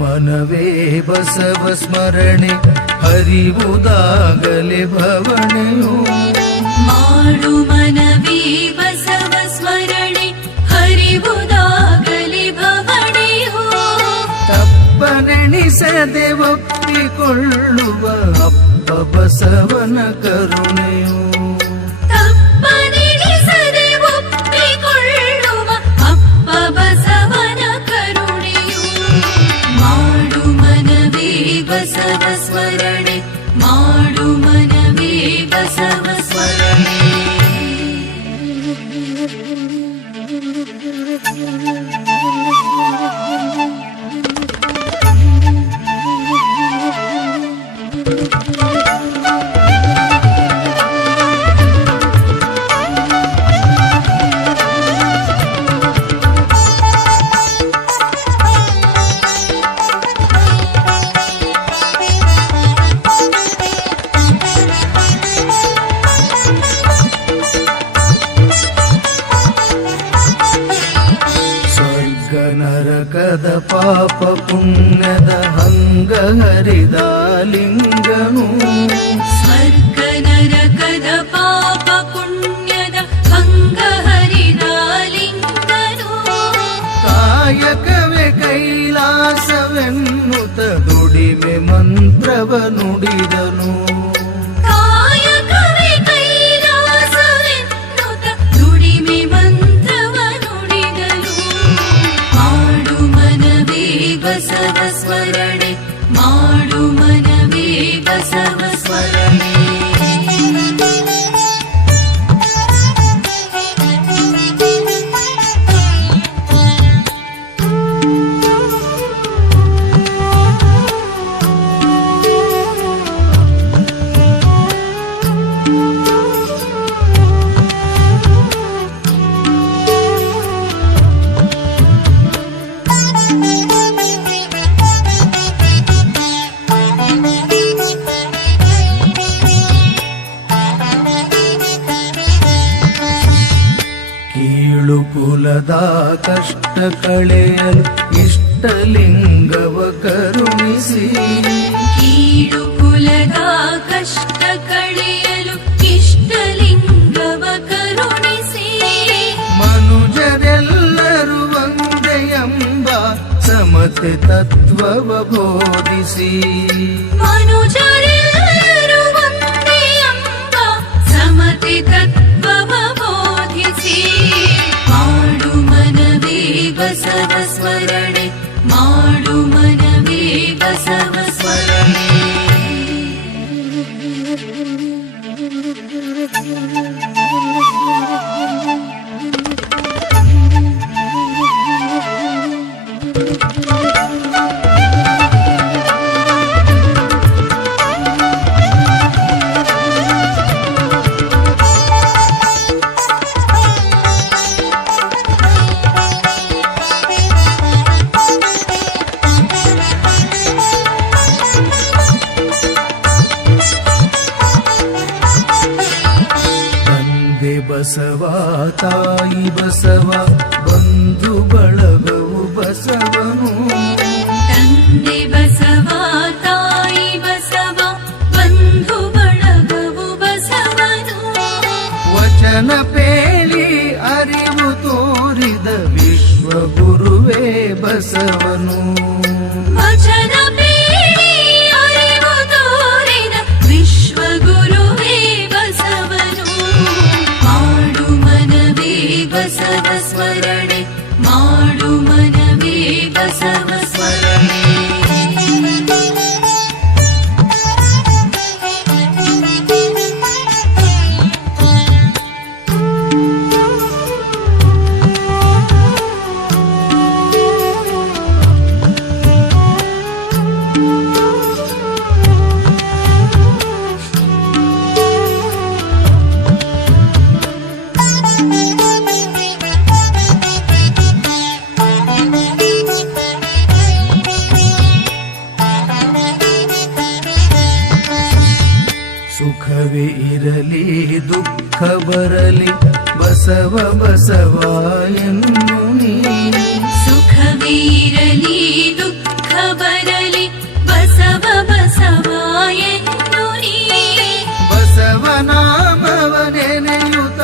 ಮನವೇ ಬಸವ ಸ್ಮರಣೆ ಹರಿವುದಾಗಲೇ ಭವಣೆಯು ಮಾಡು ಮನವೇ ಬಸವ ಸ್ಮರಣೆ ಹರಿವುದಾಗಲೇ ಭವಣೆಯು ತಪ್ಪನೆಣಿಸದೆ ಒಪ್ಪಿಕೊಳ್ಳುವ ಅಪ್ಪ ಬಸವನ ಕರುಣೆಯು ತಪ್ಪನೆಣಿಸದೆ ಒಪ್ಪಿಕೊಳ್ಳುವ ಅಪ್ಪ ಬಸವನ ಕರುಣೆಯು ಮಾಡು ಮನವೇ ಬಸವ ಸ್ಮರಣೆ ಮಾಡು ಮನವೇ ಬಸವ ಸ್ಮರಣೆ ನರಕದ ಪಾಪ ಪುಣ್ಯದ ಹಂಗ ಹರಿದ ಲಿಂಗನು ಸ್ವರ್ಗ ನರಕದ ಪಾಪ ಪುಣ್ಯದ ಹಂಗ ಹರಿದ ಲಿಂಗನು ಕಾಯಕವೇ ಕೈಲಾಸವೆನ್ನುತ್ತ ದುಡಿಮೆ ಮಂತ್ರವ ನುಡಿದನು ಕಾಯಕವೇ ಕೈಲಾಸವೆನ್ನುತ್ತ ದುಡಿಮೆ ಮಂತ್ರವ ನುಡಿದನು ಮಾಡು ಮನವೇ ಬಸವ ಸ್ಮರಣೆ ಮಾಡು ಮನವೇ ಬಸವ ಸ್ಮರಣೆ ಕುಲದ ಕಷ್ಟ ಕಳೆಯಲು ಇಷ್ಟಲಿಂಗವ ಕರುಣಿಸಿ ಕೀಳು ಕುಲದ ಕಷ್ಟ ಕಳೆಯಲು ಇಷ್ಟಲಿಂಗವ ಕರುಣಿಸಿ ಮನುಜರೆಲ್ಲರೂ ಒಂದೇ ಎಂಬ ಸಮತೆ ತತ್ವವ ಬೋಧಿಸಿ ಮನುಜರೆಲ್ಲರೂ ಒಂದೇ ಎಂಬ ಸಮತೆ ತತ್ವವ ಬೋಧಿಸಿ ಮಾಡು ಮನವೇ ಬಸವ ಸ್ಮರಣೆ ಮಾಡು ಮನವೇ ಬಸವ ಸ್ಮರಣೆ ಬಸವ ತಾಯಿ ಬಸವ ಬಂಧು ಬಳಗವು ಬಸವನು ತಂದೆ ಬಸವ ತಾಯಿ ಬಸವ ಬಂಧು ಬಳಗವು ಬಸವನು ವಚನ ಪೇಳಿ ಅರಿವು ತೋರಿದ ವಿಶ್ವಗುರುವೇ ಬಸವನು ವಚನ ಪೇಳಿ ಅರಿವು ತೋರಿದ ವಿಶ್ವಗುರುವೇ ಬಸವನು ಮಾಡು ಮನವೇ ಬಸವ ಸ್ಮರಣೆ ಮಾಡು ಮನವೇ ಬಸವ ಸ್ಮರಣೆ ಬರಲಿ ಬಸವ ಬಸವ ಎನ್ನು ನೀ ಸುಖವಿರಲಿ ದುಃಖ ಬರಲಿ ಬಸವ ಬಸವ ಎನ್ನು ನೀ ಬಸವನಾಮವ ನೆನೆಯುತ್ತ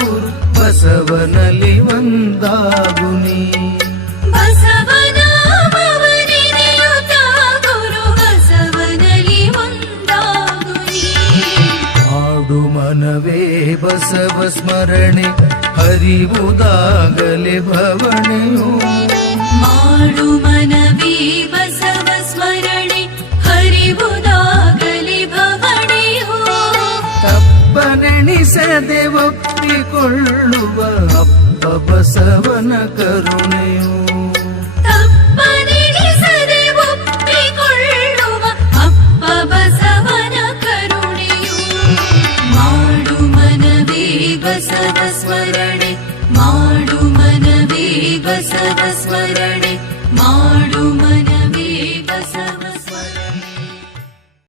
ಗುರು ಬಸವನಲ್ಲಿ ಒಂದಾಗು ನೀ ಬಸವನಾಮವ ನೆನೆಯುತ್ತ ಗುರು ಬಸವನಲ್ಲಿ ಒಂದಾಗು ನೀ ಹಾಡು ಮನವೇ ಬಸವ ಸ್ಮರಣೆ ಹರಿವುದಾಗಲೇ ಭವಣೆಯು ಮಾಡು ಮನವೇ ಬಸವ ಸ್ಮರಣೆ ಹರಿವುದಾಗಲಿ ಭವಣೆಯು ತಪ್ಪನೆಣಿಸದೆ ಒಪ್ಪಿಕೊಳ್ಳುವ ಅಪ್ಪ ಬಸವನ ಕರುಣೆಯು ತಪ್ಪನೆಣಿಸದೆ ಒಪ್ಪಿಕೊಳ್ಳುವ ಅಪ್ಪ ಬಸವನ ಕರುಣೆಯು ಮಾಡು ಮನವೇ ಬಸವ ಸ್ಮರಣೆ ಮಾಡು ಮನವೇ ಬಸವ ಸ್ಮರಣೆ